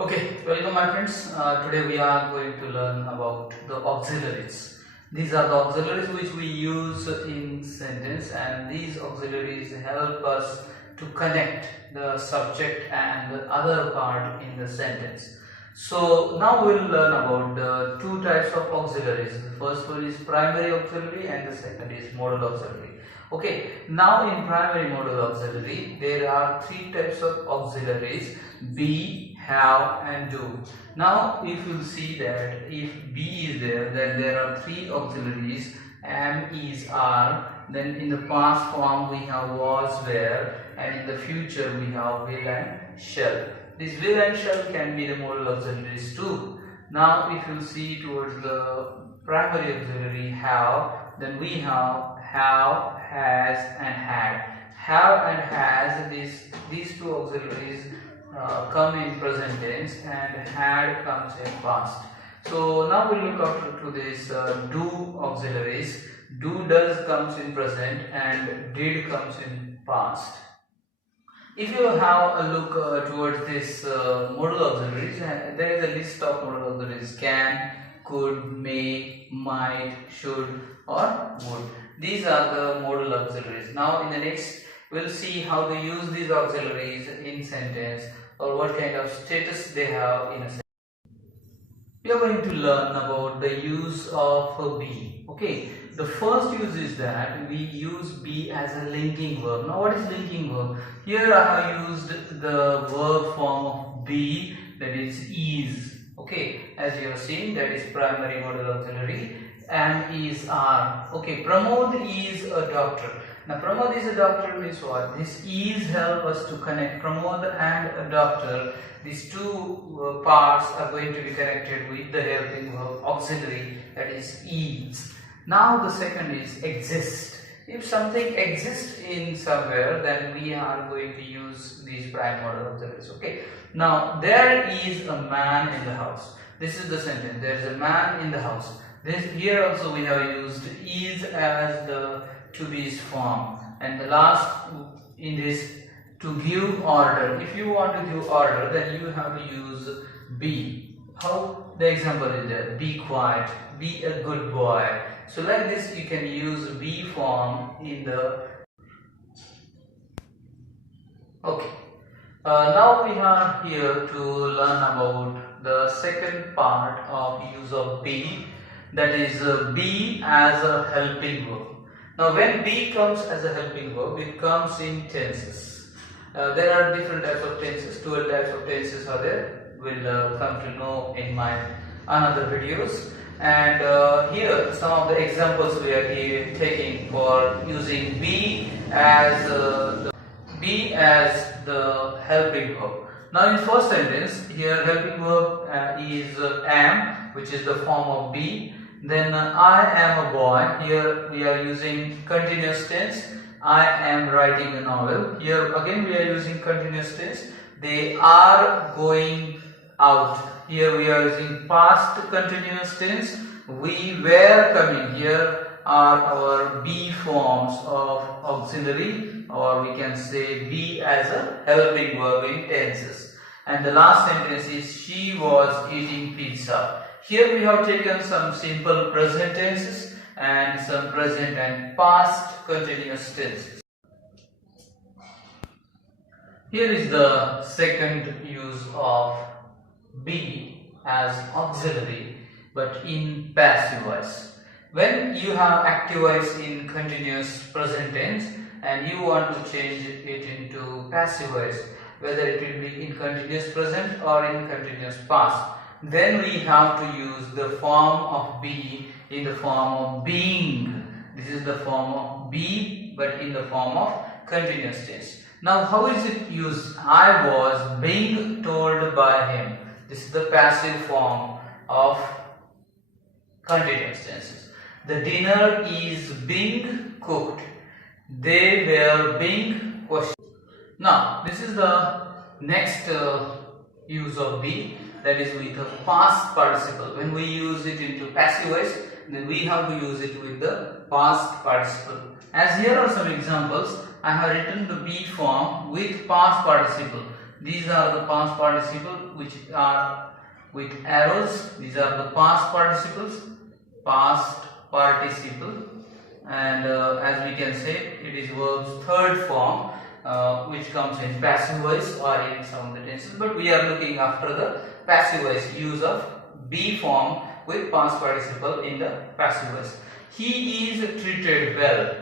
Okay, welcome my friends. Today we are going to learn about the auxiliaries. These are the auxiliaries which we use in sentence, and these auxiliaries help us to connect the subject and the other part in the sentence. So now we will learn about the two types of auxiliaries. The first one is primary auxiliary and the second is modal auxiliary. Okay, now in primary modal auxiliary there are three types of auxiliaries: be, have and do. Now if you see that if be is there, then there are three auxiliaries: am, is, are. Then in the past form we have was, were, and in the future we have will and shall. This will and shall can be the modal auxiliaries too. Now if you see towards the primary auxiliary have, then we have, has and had. Have and has, these two auxiliaries come in present tense, and had comes in past. So now we look after to this do auxiliaries. Do does comes in present and did comes in past. If you have a look towards this modal auxiliaries, there is a list of modal auxiliaries: can, could, may, might, should or would. These are the modal auxiliaries. Now in the next we'll see how to use these auxiliaries in sentence, or what kind of status they have in a sentence. We are going to learn about the use of be. Okay, the first use is that we use be as a linking verb. Now what is linking verb? Here I have used the verb form of be, that is. Okay, as you have seen, that is primary modal auxiliary. And is, are. Okay, Pramod is a doctor. Now Pramod is a doctor means what? This is help us to connect Pramod and a doctor. These two parts are going to be connected with the helping verb auxiliary, that is. Now the second is exist. If something exists in somewhere, then we are going to use these prime modal auxiliaries. Okay. Now there is a man in the house. This is the sentence. There is a man in the house. Here also we have used is as the to be's form, and the last in this, to give order. If you want to give order, then you have to use be. How? The example is there: be quiet, be a good boy. So like this you can use be form in the. Okay. Now we are here to learn about the second part of use of be, that is be as a helping verb. Now when be comes as a helping verb, it comes in tenses. There are different types of tenses. 12 types of tenses are there. We'll come to know in my another videos. And here some of the examples we are taking for using be as the helping verb. Now in first sentence, here helping verb is am, which is the form of be. Then I am a boy. Here we are using continuous tense. I am writing a novel. Here again we are using continuous tense. They are going out. Here we are using past continuous tense. We were coming. Here are our be forms of auxiliary, or we can say be as a helping verb in tenses. And the last sentence is she was eating pizza. Here we have taken some simple present tenses and some present and past continuous tenses. Here is the second use of be as auxiliary, but in passive voice. When you have active voice in continuous present tense and you want to change it into passive voice, whether it will be in continuous present or in continuous past, then we have to use the form of be in the form of being. This is the form of be, but in the form of continuous tense. Now how is it used? I was being told by him. This is the passive form of continuous tenses. The dinner is being cooked. They were being questioned. Now this is the next use of be, that is with the past participle. When we use it into passive voice, then we have to use it with the past participle. As here are some examples. I have written the be form with past participle. These are the past participle which are with arrows. These are the past participles, past participle, and as we can say, it is verb's third form, which comes in passive voice or in some of the tenses, but we are looking after the passive voice, use of be form with past participle in the passive voice. He is treated well.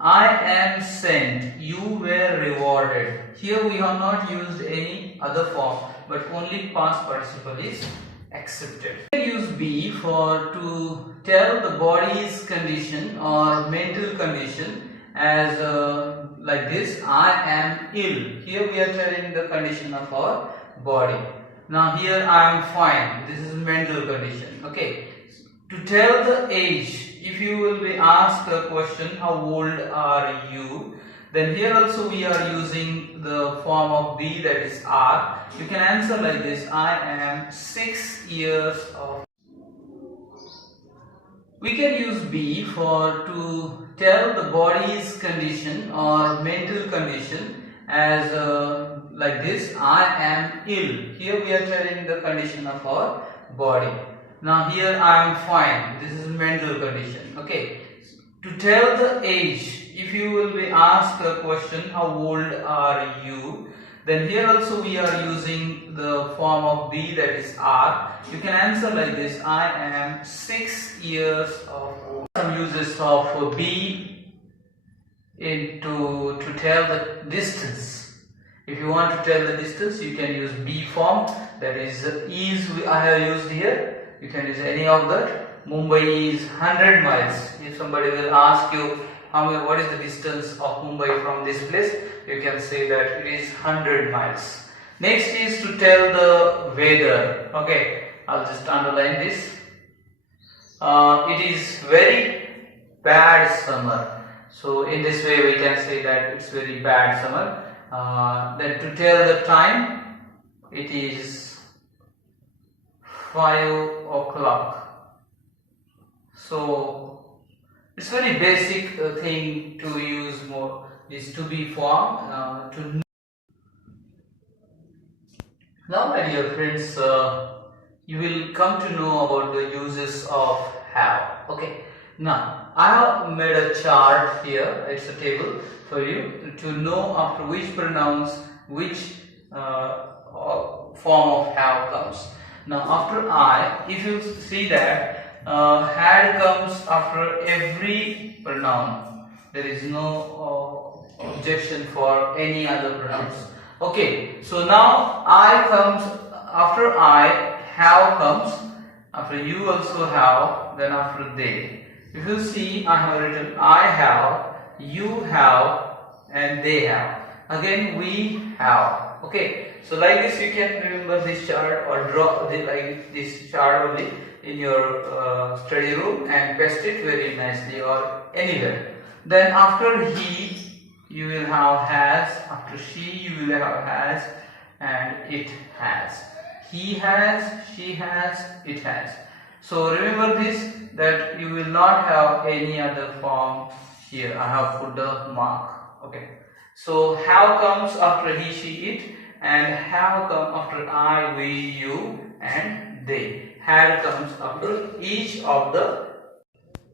I am sent. You were rewarded. Here we have not used any other form, but only past participle is accepted. We can use be for to tell the body's condition or mental condition as like this. I am ill. Here we are telling the condition of our body. Now here I am fine. This is mental condition. Okay. To tell the age, if you will be asked a question, how old are you? Then here also we are using the form of be, that is are. You can answer like this: I am 6 years of. We can use be for to tell the body's condition or mental condition as like this: I am ill. Here we are telling the condition of our body. Now here I am fine. This is mental condition. Okay. To tell the age, if you will be asked a question, how old are you? Then here also we are using the form of be, that is are. You can answer like this: I am 6 years of old. Some uses of be to tell the distance. If you want to tell the distance, you can use be form, that is I have used here. You can use any of that. Mumbai is 100 miles. If somebody will ask you what is the distance of Mumbai from this place, you can say that it is 100 miles. Next is to tell the weather. Okay, I'll just underline this. It is very bad summer. So in this way we can say that it's very bad summer. Then to tell the time, it is 5 o'clock. So it's very basic thing to use more is to be form. Now my dear friends, you will come to know about the uses of have. Okay. Now I have made a chart here. It's a table for you to know after which pronouns which form of have comes. Now after I, if you see that had comes after every pronoun, there is no objection for any other pronouns. Okay, so now I comes after I, have comes after you also have, then after they. If you see, I have written I have, you have, and they have. Again we have. Okay. So like this you can remember this chart or draw like this chart only in your study room and paste it very nicely or anywhere. Then after he you will have has, after she you will have has, and it has. He has, she has, it has. So remember this, that you will not have any other form here. I have put the mark. Okay. So have comes after he, she, it, and have come after I, we, you, and they. Had comes after each of the.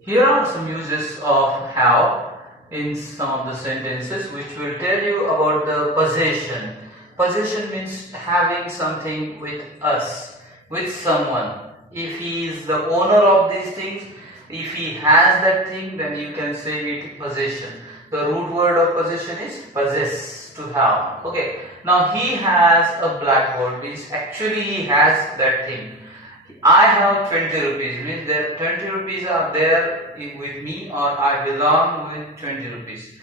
Here are some uses of have in some of the sentences which will tell you about the possession. Possession means having something with us, with someone. If he is the owner of these things, if he has that thing, then you can say it possession. The root word of possession is possess, to have. Okay. Now he has a blackboard, means actually he has that thing. I have 20 rupees, means that 20 rupees are there with me, or I belong with 20 rupees.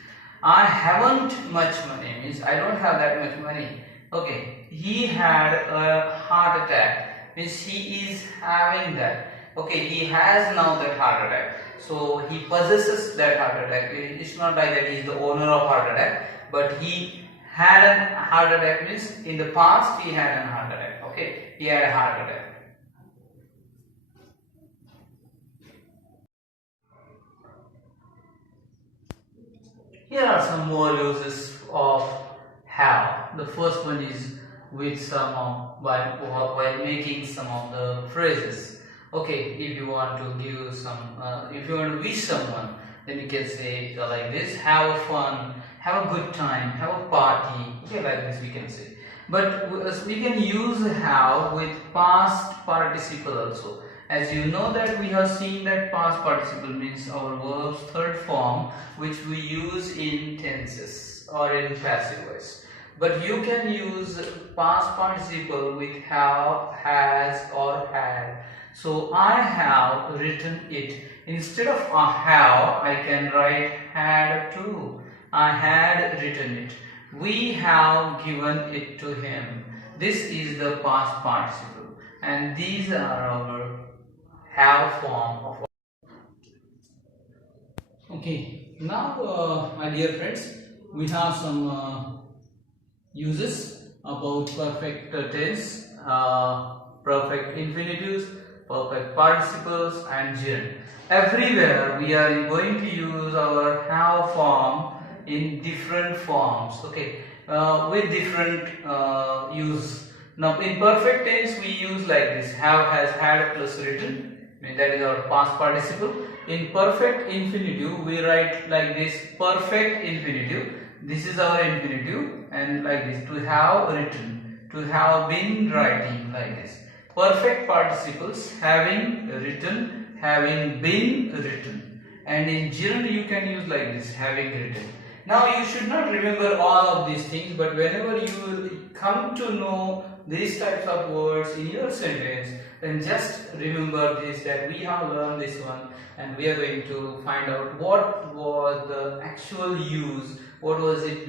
I haven't much money, means I don't have that much money. Okay. He had a heart attack, means he is having that. Okay, he has now that heart attack. So he possesses that heart attack. It's not like that he is the owner of heart attack, but he had a heart attack, means in the past he had a heart attack. Okay, he had a heart attack. Here are some more uses of have. The first one is with some of while making some of the phrases. Okay, if you want to give some, if you want to wish someone, then you can say like this: have a fun, have a good time, have a party. Okay, like this we can say. But we can use have with past participle also. As you know that we have seen that past participle means our verb's third form, which we use in tenses or in passive voice. But you can use past participle with have, has or had. So I have written it. Instead of I have, I can write had too. I had written it. We have given it to him. This is the past participle, and these are our have form of. Okay, now my dear friends, we have some uses about perfect tense, perfect infinitives, perfect participles and gerund. Everywhere we are going to use our have form in different forms, okay, with different use. Now in perfect tense we use like this: have, has, had plus written, that is our past participle. In perfect infinitive we write like this: perfect infinitive, this is our infinitive, and like this: to have written, to have been writing, like this. Perfect participles: having written, having been written. And in gerund you can use like this: having written. Now you should not remember all of these things, but whenever you come to know these types of words in your sentence, then just remember this, that we have learned this one, and we are going to find out what was the actual use, what was it